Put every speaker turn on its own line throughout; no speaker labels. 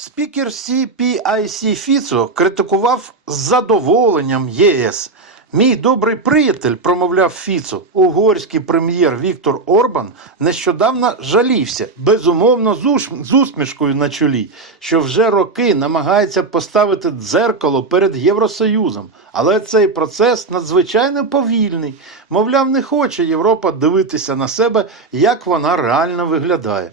Спікер CPIC Фіцо критикував з задоволенням єС. Мій добрий приятель, промовляв Фіцо, угорський прем'єр Віктор Орбан нещодавно жалівся, безумовно з, усмішкою на чолі, що вже роки намагається поставити дзеркало перед Євросоюзом. Але цей процес надзвичайно повільний. Мовляв, не хоче Європа дивитися на себе, як вона реально виглядає.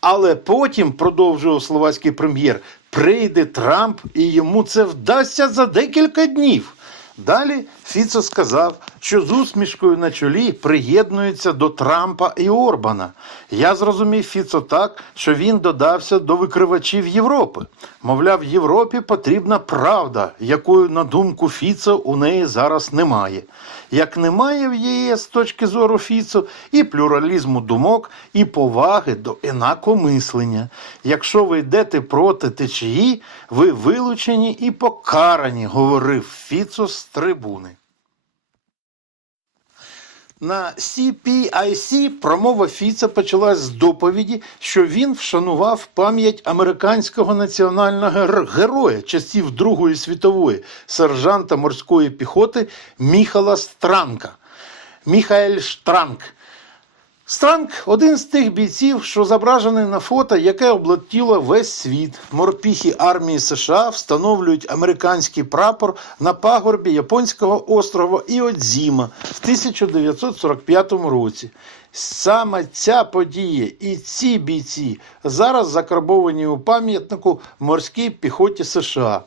Але потім, продовжував словацький прем'єр, прийде Трамп і йому це вдасться за декілька днів. Далі Фіцо сказав, що з усмішкою на чолі приєднується до Трампа і Орбана. Я зрозумів Фіцо так, що він додався до викривачів Європи. Мовляв, Європі потрібна правда, якої, на думку Фіцо, у неї зараз немає. Як немає в ЄС з точки зору Фіцо і плюралізму думок, і поваги до інакомислення. Якщо ви йдете проти течії, ви вилучені і покарані, говорив Фіцо з трибуни. На CPIC промова Фіца почалась з доповіді, що він вшанував пам'ять американського національного героя часів Другої світової, сержанта морської піхоти Міхала Странка. Міхаель Штранк. Странк один з тих бійців, що зображений на фото, яке облетіло весь світ. Морпіхи армії США встановлюють американський прапор на пагорбі японського острова Іодзіма в 1945 році. Саме ця подія і ці бійці зараз закарбовані у пам'ятнику морській піхоті США.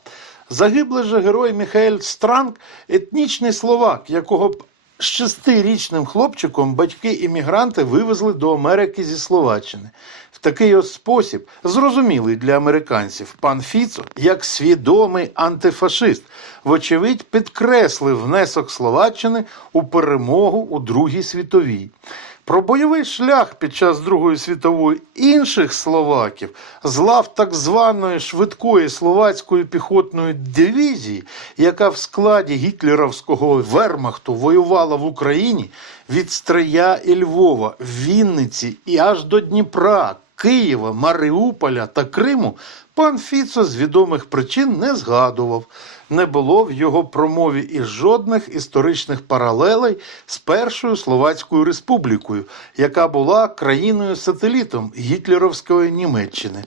Загиблий же герой Міхаель Странк етнічний словак, якого шестирічним хлопчиком батьки-іммігранти вивезли до Америки зі Словаччини. В такий ось спосіб, зрозумілий для американців, пан Фіцо, як свідомий антифашист, вочевидь підкреслив внесок Словаччини у перемогу у Другій світовій. Про бойовий шлях під час Другої світової інших словаків з лав так званої швидкої словацької піхотної дивізії, яка в складі гітлерівського вермахту воювала в Україні від Стрия і Львова, Вінниці і аж до Дніпра, Києва, Маріуполя та Криму, пан Фіцо з відомих причин не згадував. Не було в його промові і жодних історичних паралелей з Першою Словацькою Республікою, яка була країною-сателітом Гітлерівської Німеччини.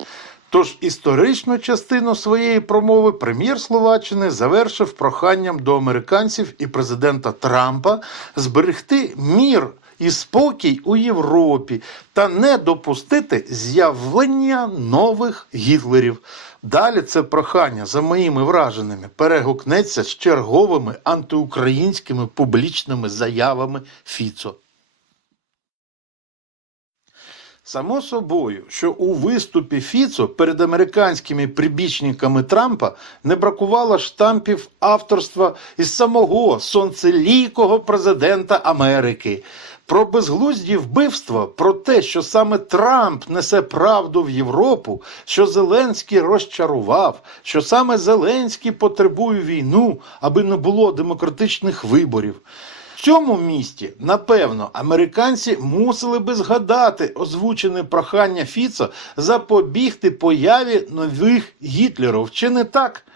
Тож історичну частину своєї промови прем'єр Словаччини завершив проханням до американців і президента Трампа зберегти мір і спокій у Європі та не допустити з'явлення нових гітлерів. Далі це прохання за моїми враженими перегукнеться з черговими антиукраїнськими публічними заявами Фіцо. Само собою, що у виступі Фіцо перед американськими прибічниками Трампа не бракувало штампів авторства із самого сонцелікого президента Америки. Про безглузді вбивства, про те, що саме Трамп несе правду в Європу, що Зеленський розчарував, що саме Зеленський потребує війну, аби не було демократичних виборів. В цьому місті, напевно, американці мусили би згадати озвучене прохання Фіца запобігти появі нових гітлерів. Чи не так?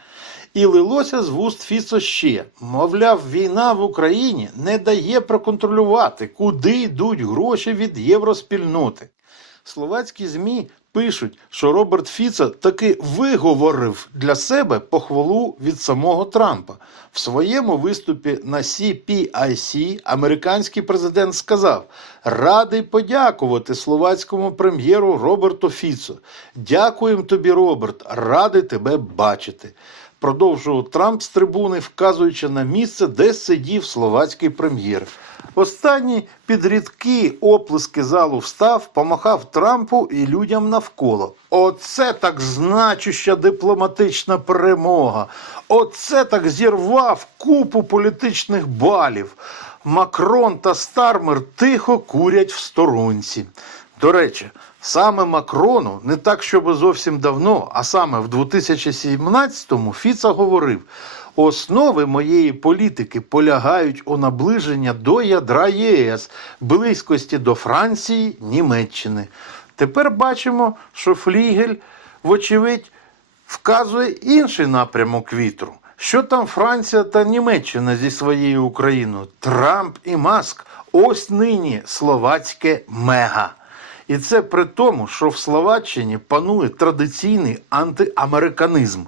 І лилося з вуст Фіцо ще. Мовляв, війна в Україні не дає проконтролювати, куди йдуть гроші від євроспільноти. Словацькі ЗМІ пишуть, що Роберт Фіцо таки виговорив для себе похвалу від самого Трампа. В своєму виступі на CPIC американський президент сказав: радий подякувати словацькому прем'єру Роберту Фіцо. Дякуємо тобі, Роберт, радий тебе бачити. Продовжував Трамп з трибуни, вказуючи на місце, де сидів словацький прем'єр. Останній під рідкі оплески залу встав, помахав Трампу і людям навколо. Оце так значуща дипломатична перемога. Оце так зірвав купу політичних балів. Макрон та Стармер тихо курять в сторонці. До речі, саме Макрону не так, щоб зовсім давно, а саме в 2017-му Фіца говорив: основи моєї політики полягають у наближення до ядра ЄС, близькості до Франції, Німеччини. Тепер бачимо, що Флігель, вочевидь, вказує інший напрямок вітру. Що там Франція та Німеччина зі своєю Україною? Трамп і Маск ось нині словацьке мега. І це при тому, що в Словаччині панує традиційний антиамериканизм.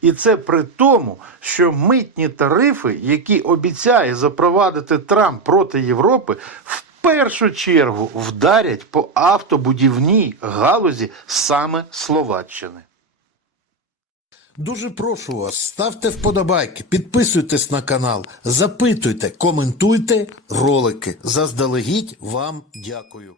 І це при тому, що митні тарифи, які обіцяє запровадити Трамп проти Європи, в першу чергу вдарять по автобудівній галузі саме Словаччини.
Дуже прошу вас, ставте вподобайки, підписуйтесь на канал, запитуйте, коментуйте ролики. Заздалегідь вам дякую.